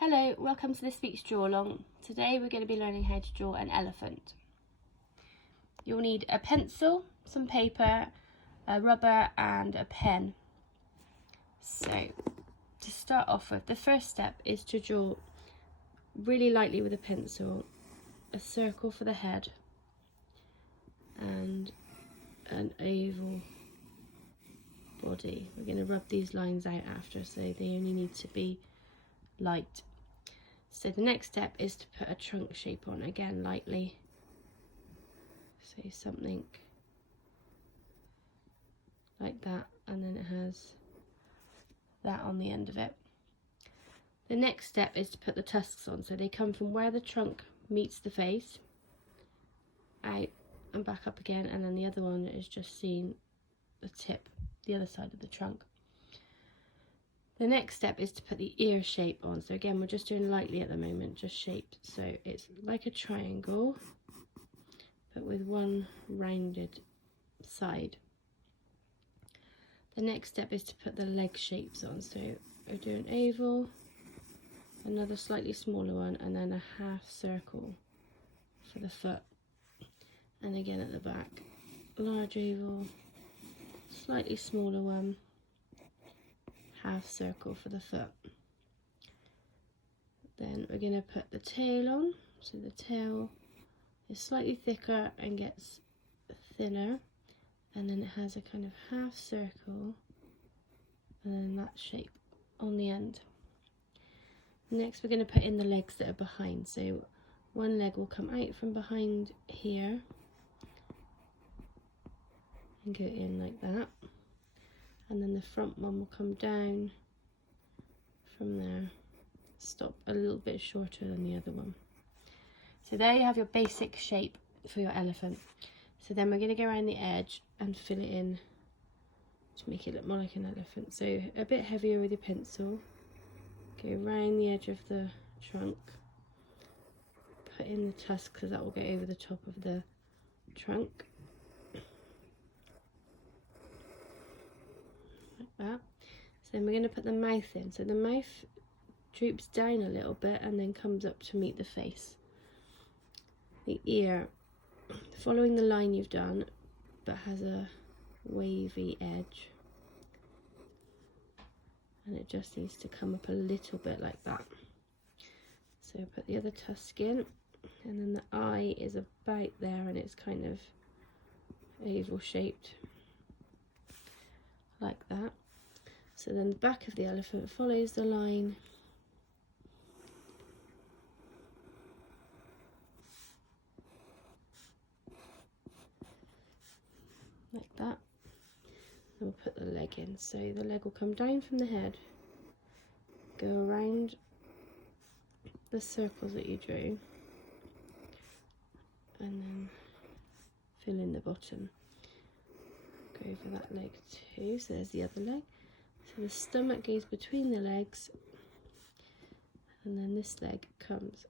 Hello, welcome to this week's draw along. Today we're going to be learning how to draw an elephant. You'll need a pencil, some paper, a rubber and a pen. So to start off with, the first step is to draw really lightly with a pencil a circle for the head and an oval body. We're going to rub these lines out after, so they only need to be light. So the next step is to put a trunk shape on, again lightly. So something like that, and then it has that on the end of it. The next step is to put the tusks on, so they come from where the trunk meets the face, out and back up again, and then the other one is just seeing the tip, the other side of the trunk. The next step is to put the ear shape on. So again, we're just doing lightly at the moment, just shaped. So it's like a triangle, but with one rounded side. The next step is to put the leg shapes on. So we're doing oval, another slightly smaller one, and then a half circle for the foot. And again at the back, large oval, slightly smaller one, half circle for the foot. Then we're going to put the tail on, so the tail is slightly thicker and gets thinner, and then it has a kind of half circle and then that shape on the end. Next we're going to put in the legs that are behind, so one leg will come out from behind here and go in like that, and then the front one will come down from there, stop a little bit shorter than the other one. So there you have your basic shape for your elephant. So then we're going to go around the edge and fill it in to make it look more like an elephant. So a bit heavier with your pencil, go around the edge of the trunk, put in the tusk because that will go over the top of the trunk. That. So then we're going to put the mouth in. So the mouth droops down a little bit and then comes up to meet the face. The ear, following the line you've done, but has a wavy edge. And it just needs to come up a little bit like that. So put the other tusk in, and then the eye is about there and it's kind of oval shaped, like that. So then the back of the elephant follows the line like that. And we'll put the leg in. So the leg will come down from the head, go around the circles that you drew, and then fill in the bottom. Go over that leg too, so there's the other leg. So the stomach goes between the legs, and then this leg comes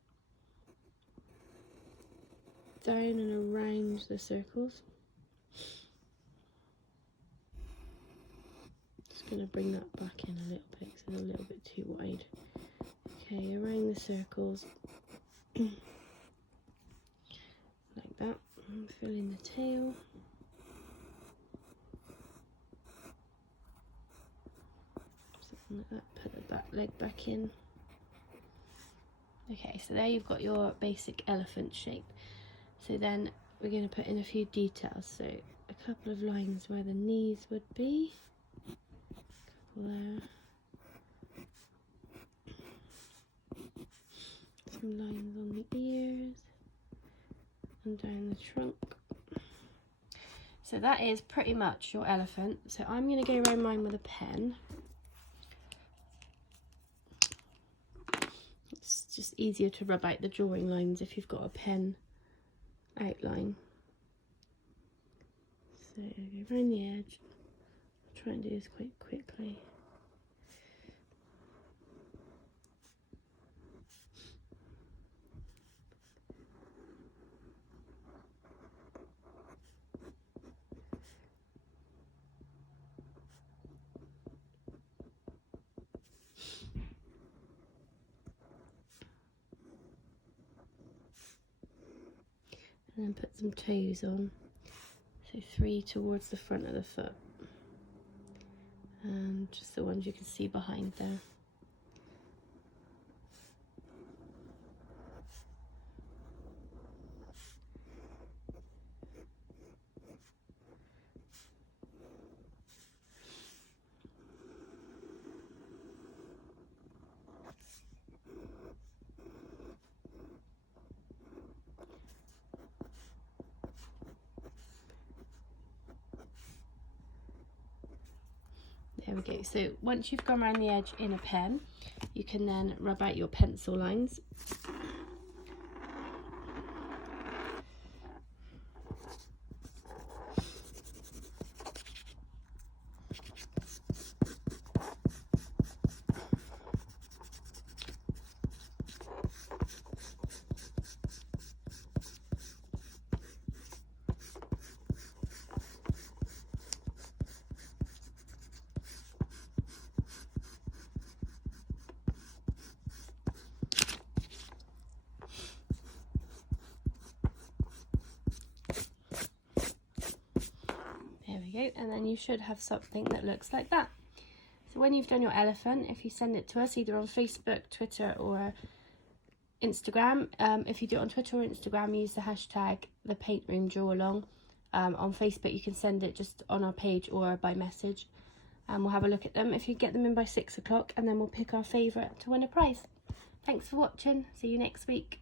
down and around the circles. Just going to bring that back in a little bit because it's a little bit too wide. Okay, around the circles, like that. And fill in the tail. Like that, put the back leg back in. Okay, so there you've got your basic elephant shape. So then we're going to put in a few details. So a couple of lines where the knees would be, a couple there, some lines on the ears and down the trunk. So that is pretty much your elephant. So I'm going to go around mine with a pen. It's just easier to rub out the drawing lines if you've got a pen outline. So go around the edge. I'll try and do this quite quickly. And then put some toes on. So 3 towards the front of the foot. And just the ones you can see behind there. There we go. So once you've gone around the edge in a pen, you can then rub out your pencil lines. And then you should have something that looks like that. So when you've done your elephant, if you send it to us either on Facebook, Twitter or Instagram, if you do it on Twitter or Instagram, use the hashtag #ThePaintRoomDrawAlong. On Facebook you can send it just on our page or by message, and we'll have a look at them if you get them in by 6 o'clock, and then we'll pick our favourite to win a prize. Thanks for watching, see you next week.